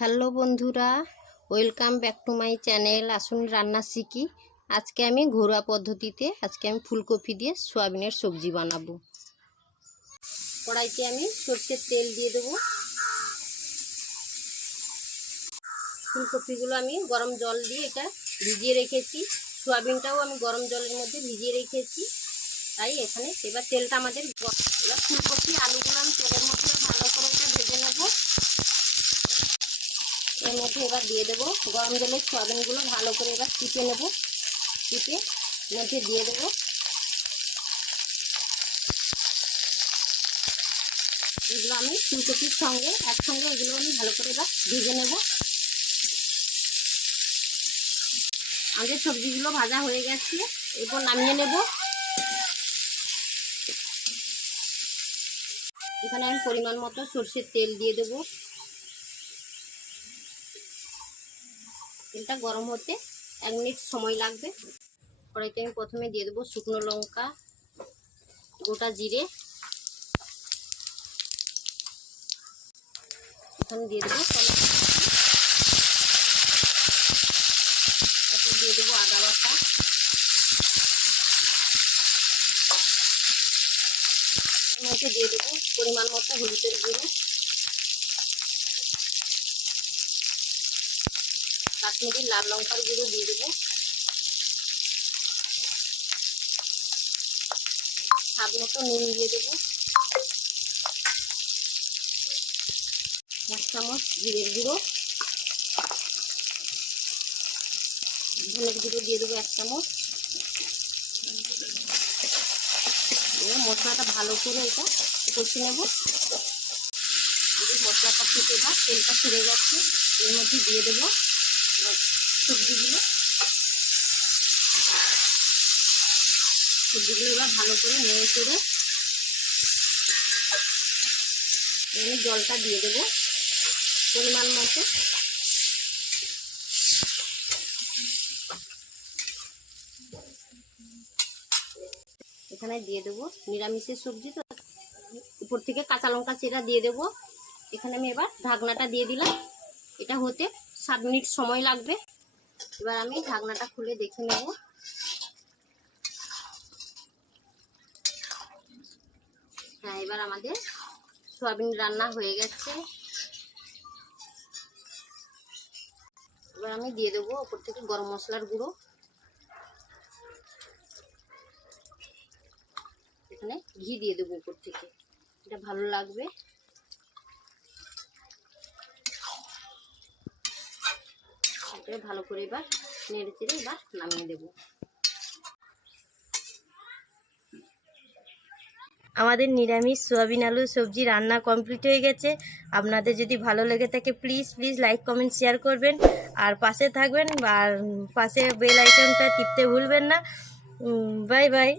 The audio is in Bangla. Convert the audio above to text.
হ্যালো বন্ধুরা, welcome back to my channel আসুন রান্না শিখি। আজকে আমি ঘরোয়া পদ্ধতিতে আজকে আমি ফুলকপি দিয়ে সোয়াবিনের সবজি বানাবো। কড়াইতে আমি সর্ষের তেল দিয়ে দেবো। ফুলকপিগুলো আমি গরম জল দিয়ে এটা ভিজিয়ে রেখেছি। সোয়াবিনটাও আমি গরম জলের মধ্যে ভিজিয়ে রেখেছি। তাই এখানে এবার তেলটা আমাদের এবার ফুলকপি, আলুগুলো আমি তেলের মধ্যে ভালো করে এটা ভেজে নেব এর মধ্যে এবার দিয়ে দেবো। গরম জলে সয়াবিনগুলো ভালো করে এবার টিপে নেব। টিপে মধ্যে দিয়ে দেবো। এগুলো আমি ফুলকপির সঙ্গে, একসঙ্গে এগুলো আমি ভালো করে এবার ভেজে নেব। আমাদের সবজিগুলো ভাজা হয়ে গেছে, এরপর নামিয়ে নেব। এখানে আমি পরিমাণ মতো সর্ষের তেল দিয়ে দেবো। তেলটা গরম হতে এক মিনিট সময় লাগবে। কড়াইতে আমি প্রথমে দিয়ে দেবো শুকনো লঙ্কা, গোটা জিরে। এখানে দিয়ে দেবো তারপর দিয়ে দেবো আদা বাটা। মধ্যে দিয়ে দেবো পরিমাণ মতো হলুদের গুঁড়ো। কাশ্মীরি লাল লঙ্কার গুঁড়ো দিয়ে দেবো। স্বাদ মতো নুন দিয়ে দেবো। এক চামচ জিরের গুঁড়ো। ধনের গুঁড়ো দিয়ে দেবো এক চামচ। মশলাটা ভালো করে এটা কষে নেব। মশলাটা ফুটে বা তেলটা ছেড়ে যাচ্ছে এর মধ্যে দিয়ে দেবো। সবজিগুলো। সবজিগুলো এবার ভালো করে নেড়ে চেড়ে আমি জলটা দিয়ে দেবো পরিমাণ মতো। এখানে দিয়ে দেবো নিরামিষের সবজি তো। উপর থেকে কাঁচা লঙ্কা চেরা দিয়ে দেবো। এখানে আমি এবার ঢাকনাটা দিয়ে দিলাম। এটা হতে সাত মিনিট সময় লাগবে। এবার আমি ঢাকনাটা খুলে দেখে নেব। হ্যাঁ এবার আমাদের সোয়াবিন রান্না হয়ে গেছে। এবার আমি দিয়ে দেবো ওপর থেকে গরম মশলার গুঁড়ো। এখানে ঘি দিয়ে দেবো উপর থেকে। এটা ভালো লাগবে। তারপরে ভালো করে এবার নেড়ে চেড়ে এবার নামিয়ে দেবো। আমাদের নিরামিষ সোয়াবিন আলু সবজি রান্না কমপ্লিট হয়ে গেছে। আপনাদের যদি ভালো লেগে থাকে please please like comment share করবেন। আর পাশে থাকবেন আর পাশে বেল আইকনটা টিপতে ভুলবেন না। Bye bye